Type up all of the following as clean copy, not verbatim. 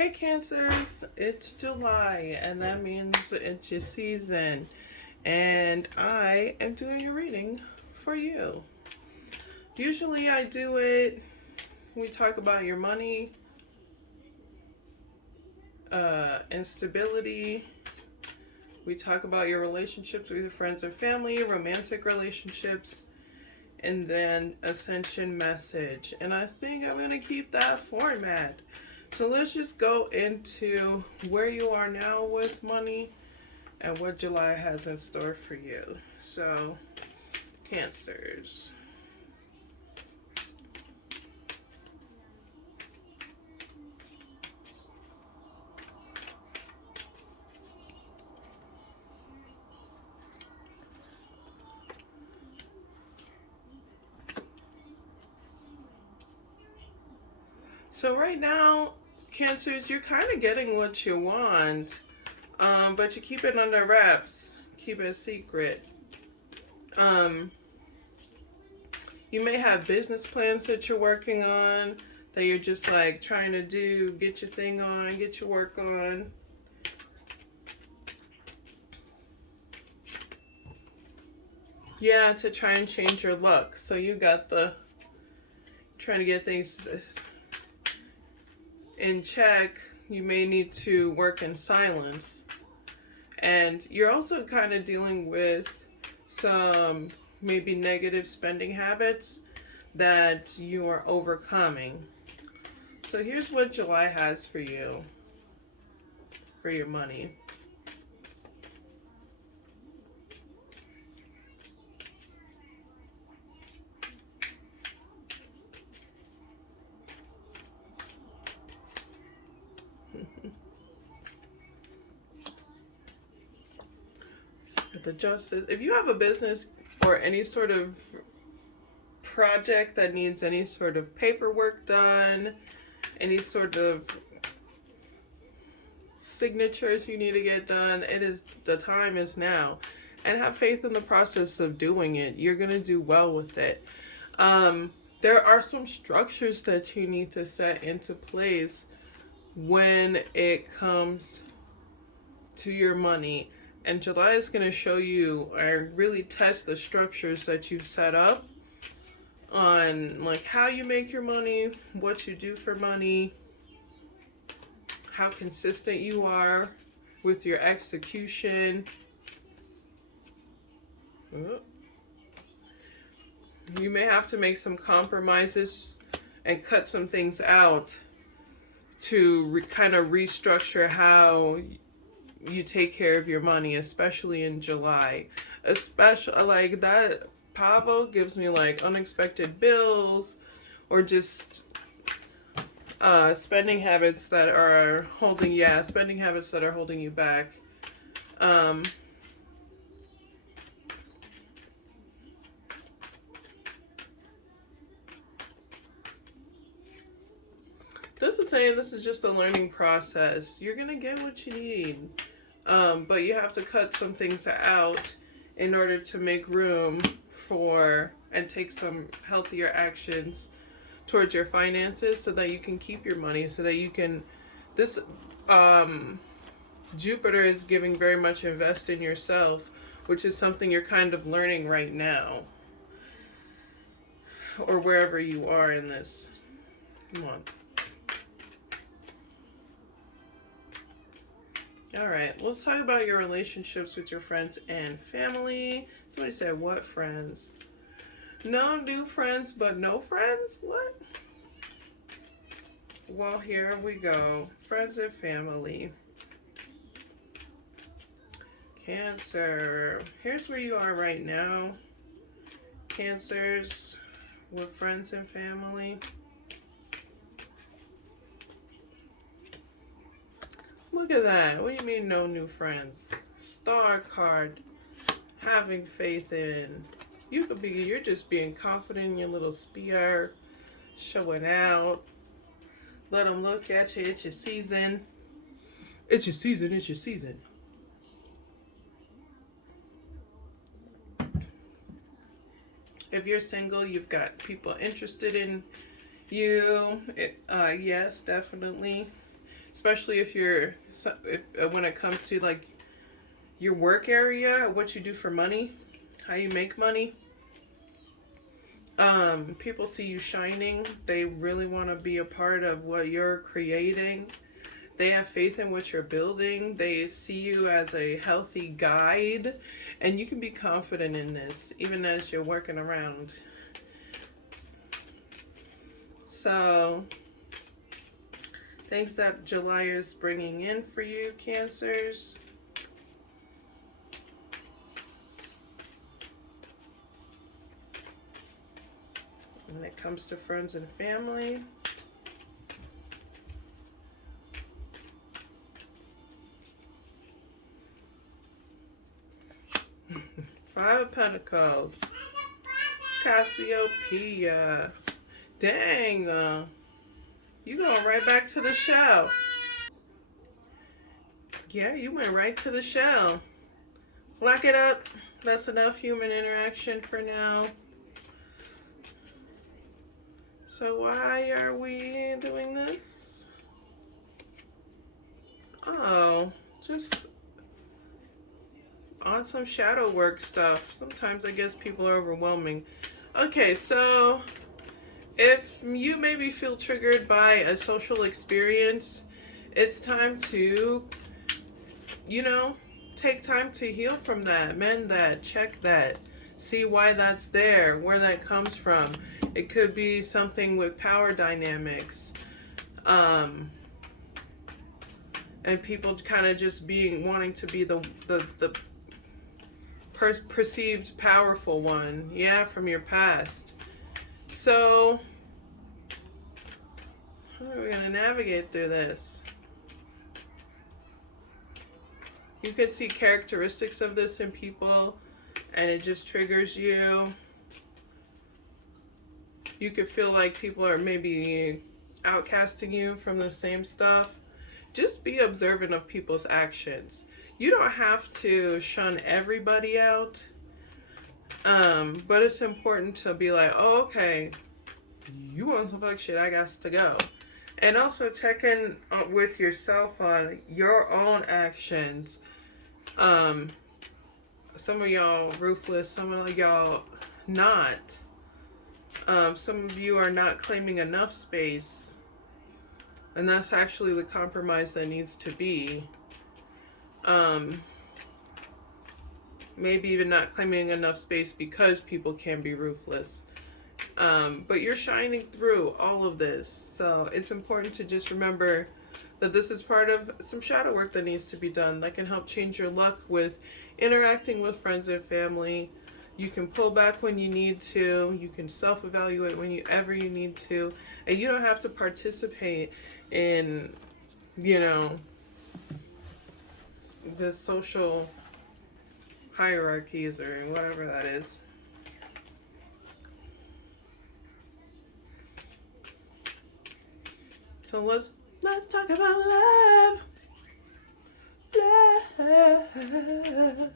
Hey Cancers, it's July and that means it's your season and I am doing a reading for you. Usually I do it, we talk about your money, instability, we talk about your relationships with your friends or family, romantic relationships, and then ascension message. And I think I'm going to keep that format. So let's just go into where you are now with money and what July has in store for you. So, Cancers. So right now, Cancers, you're kind of getting what you want, but you keep it under wraps. Keep it secret. Um, you may have business plans that you're working on that you're just like trying to do, get your thing on, get your work on. Yeah, to try and change your luck. So you got the trying to get things in check. You may need to work in silence. And you're also kind of dealing with some maybe negative spending habits that you are overcoming. So here's what July has for you for your money. The justice. If you have a business or any sort of project that needs any sort of paperwork done, any sort of signatures you need to get done, it is the time is now. And have faith in the process of doing it. You're going to do well with it. There are some structures that you need to set into place when it comes to your money. And July is going to show you or really test the structures that you've set up on like how you make your money, what you do for money, how consistent you are with your execution. You may have to make some compromises and cut some things out to kind of restructure how you take care of your money, especially in July. Especially like that Pavo gives me like unexpected bills or just spending habits that are holding you back. This is saying this is just a learning process. You're gonna get what you need, but you have to cut some things out in order to make room for and take some healthier actions towards your finances so that you can keep your money, so that you can this Jupiter is giving very much invest in yourself, which is something you're kind of learning right now or wherever you are in this month. All right, let's talk about your relationships with your friends and family. Somebody said, what friends? No new friends, but no friends? What? Well, here we go. Friends and family. Cancer. Here's where you are right now. Cancers with friends and family. Look at that. What do you mean no new friends? Star card. Having faith in. You're just being confident in your little spear. Showing out. Let them look at you. It's your season. It's your season. It's your season. If you're single, you've got people interested in you. Yes, definitely. especially if when it comes to like your work area, what you do for money, how you make money. People see you shining. They really want to be a part of what you're creating. They have faith in what you're building. They see you as a healthy guide, and you can be confident in this even as you're working around. So, things that July is bringing in for you, Cancers. When it comes to friends and family. Five of Pentacles. Cassiopeia. Dang. You going right back to the show. Yeah, you went right to the show. Lock it up. That's enough human interaction for now. So why are we doing this? Oh, just on some shadow work stuff. Sometimes I guess people are overwhelming. Okay, so if you maybe feel triggered by a social experience, it's time to, take time to heal from that, mend that, check that, see why that's there, where that comes from. It could be something with power dynamics. And people kind of just wanting to be the perceived powerful one, from your past. So, how are we going to navigate through this? You could see characteristics of this in people, and it just triggers you. You could feel like people are maybe outcasting you from the same stuff. Just be observant of people's actions. You don't have to shun everybody out, but it's important to be like, oh, okay, you want some fuck shit, I got to go. And also check in with yourself on your own actions. Some of y'all ruthless, some of y'all not. Some of you are not claiming enough space. And that's actually the compromise that needs to be. Maybe even not claiming enough space because people can be ruthless. But you're shining through all of this. So it's important to just remember that this is part of some shadow work that needs to be done that can help change your luck with interacting with friends and family. You can pull back when you need to. You can self-evaluate whenever you need to. And you don't have to participate in, the social hierarchies or whatever that is. So let's talk about love. Love.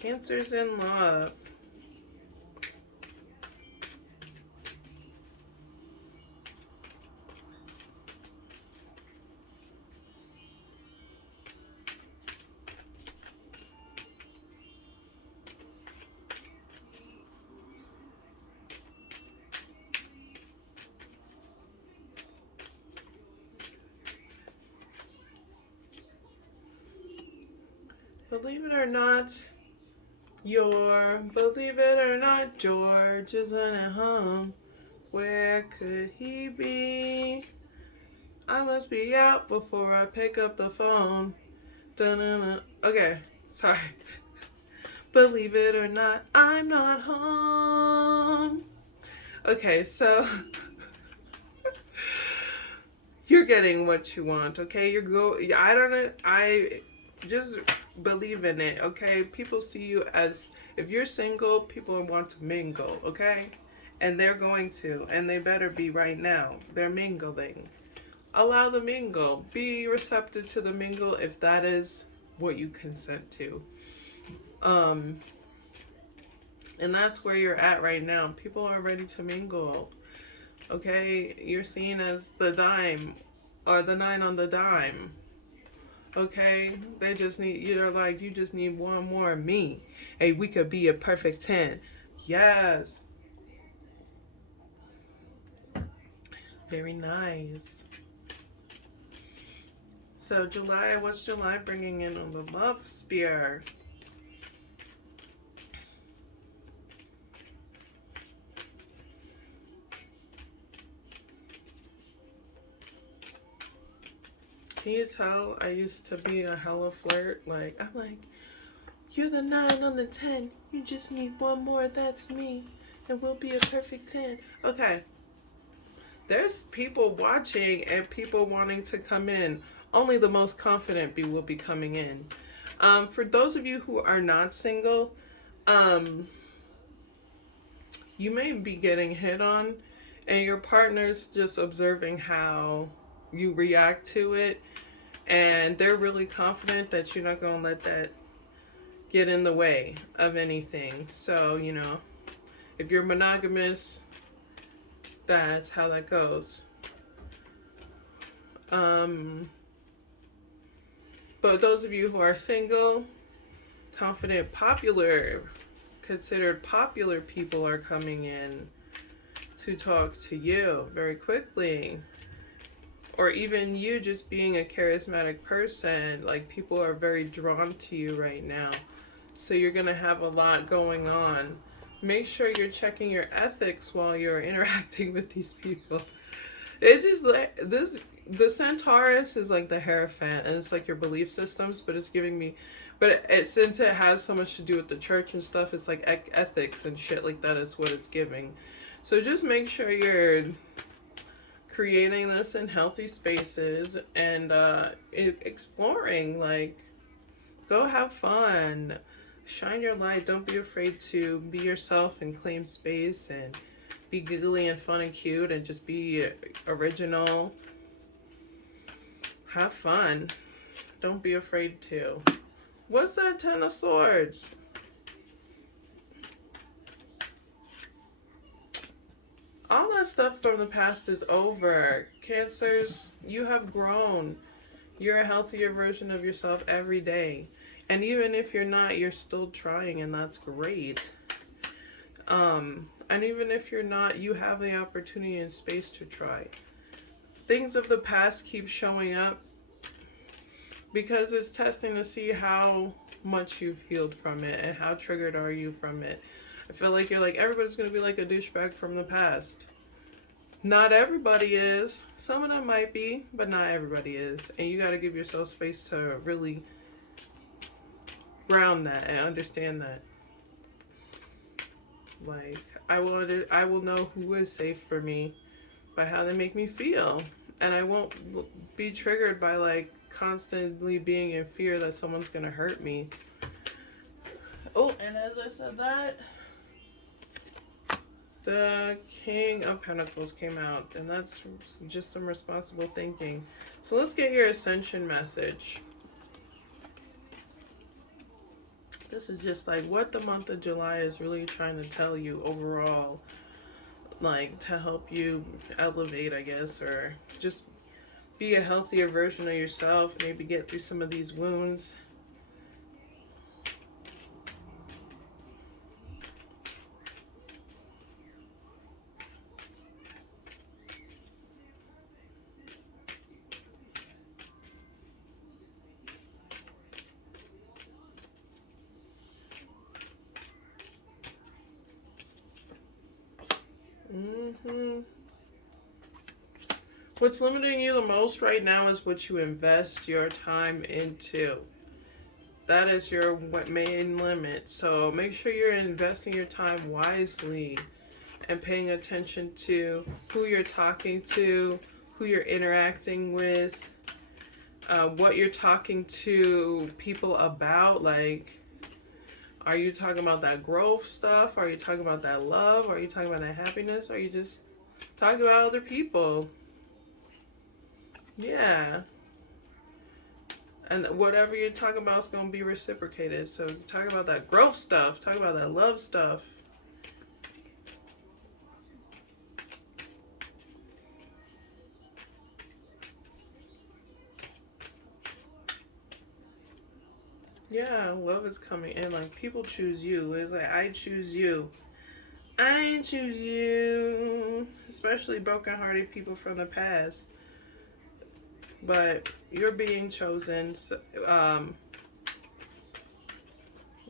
Cancers in love. Believe it or not, George isn't at home. Where could he be? I must be out before I pick up the phone. Dun-dun-dun. Okay, sorry. Believe it or not, I'm not home. Okay, so you're getting what you want, okay? I just believe in it, okay? People see you as, if you're single, people want to mingle, okay? And they're going to, and they better be right now. They're mingling. Allow the mingle. Be receptive to the mingle if that is what you consent to. And that's where you're at right now. People are ready to mingle. Okay? You're seen as the dime or the 9 on the dime. Okay? They just need, you're like, you just need one more of me. Hey, we could be a perfect 10. Yes. Very nice. So July, what's July bringing in on the love sphere? Can you tell I used to be a hella flirt? Like, I'm like, you're the 9 on the 10. You just need one more, that's me. And we'll be a perfect 10. Okay. There's people watching and people wanting to come in. Only the most confident will be coming in. For those of you who are not single, um, you may be getting hit on and your partner's just observing how you react to it, and they're really confident that you're not going to let that get in the way of anything. So, if you're monogamous, that's how that goes. But those of you who are single, confident, considered popular people are coming in to talk to you very quickly. Or even you just being a charismatic person, like people are very drawn to you right now. So you're going to have a lot going on. Make sure you're checking your ethics while you're interacting with these people. It's just like this, the Centaurus is like the Hierophant, and it's like your belief systems, but it's giving me, but since it has so much to do with the church and stuff, it's like ethics and shit like that is what it's giving. So just make sure you're creating this in healthy spaces and exploring. Like, go have fun, shine your light. Don't be afraid to be yourself and claim space and be giggly and fun and cute and just be original. Have fun. Don't be afraid to. What's that 10 of Swords? All that stuff from the past is over. Cancers, you have grown. You're a healthier version of yourself every day. And even if you're not, you're still trying, and that's great. And even if you're not, you have the opportunity and space to try. Things of the past keep showing up because it's testing to see how much you've healed from it and how triggered are you from it. I feel like you're like, everybody's going to be like a douchebag from the past. Not everybody is. Some of them might be, but not everybody is. And you got to give yourself space to really ground that and understand that. Like, I will know who is safe for me by how they make me feel. And I won't be triggered by like constantly being in fear that someone's going to hurt me. Oh, and as I said that, the King of Pentacles came out, and that's just some responsible thinking. So let's get your ascension message. This is just like what the month of July is really trying to tell you overall, like to help you elevate, I guess, or just be a healthier version of yourself, maybe get through some of these wounds. What's limiting you the most right now is what you invest your time into. That is your main limit. So make sure you're investing your time wisely and paying attention to who you're talking to, who you're interacting with, what you're talking to people about. Like, are you talking about that growth stuff? Are you talking about that love? Are you talking about that happiness? Are you just talking about other people? Yeah. And whatever you're talking about is going to be reciprocated. So talk about that growth stuff. Talk about that love stuff. Yeah, love is coming in. Like, people choose you. It's like, I choose you. I choose you. Especially broken-hearted people from the past. But you're being chosen.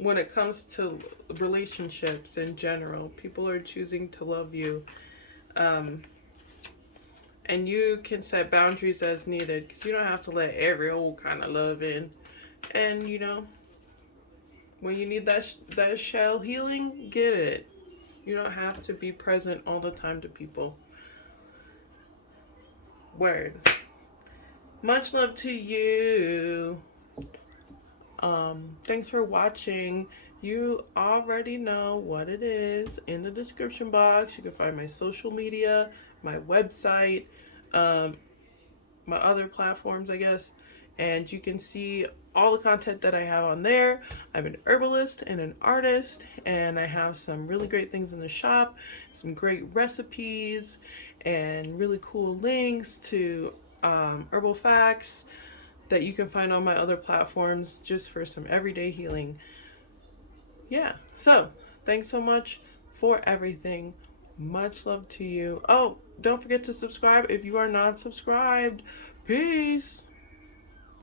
When it comes to relationships in general, people are choosing to love you. Um, and you can set boundaries as needed because you don't have to let every old kind of love in. And, when you need that shell healing, get it. You don't have to be present all the time to people. Word. Much love to you. Thanks for watching. You already know what it is in the description box. You can find my social media, my website, um, my other platforms, I guess, and you can see all the content that I have on there. I'm an herbalist and an artist, and I have some really great things in the shop, some great recipes, and really cool links to herbal facts that you can find on my other platforms just for some everyday healing. Yeah, so thanks so much for everything. Much love to you. Oh, don't forget to subscribe if you are not subscribed. Peace.